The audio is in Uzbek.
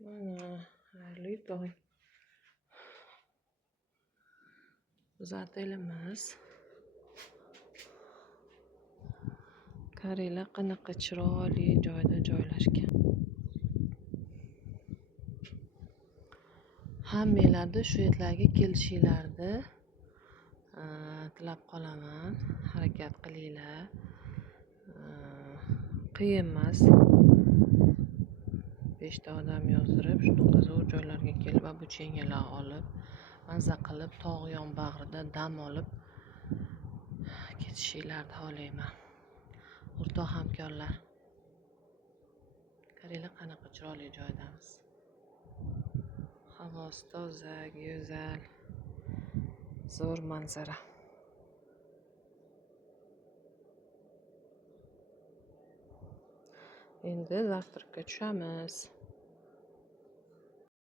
Mana, xayrli tong. Biz otelimiz. Qaranglar, qanaqa chiroyli joyda joylashgan. Hammanglarni shu yerlarga kelishinglarni tilab qolaman. Harakat qilinglar. Qiyin emas. 5 ta odam yozdirib, shunaqa zo'r joylarga kelib, obучениyalar olib, mazza qilib, tog' yon bag'rida dam olib ketishinglarni xohlayman. O'rtoq hamkorlar. Qaranglar, qanaqa chiroyli joydamiz. Havosi toza, go'zal, zo'r manzara. Endi zavtrakka tushamiz.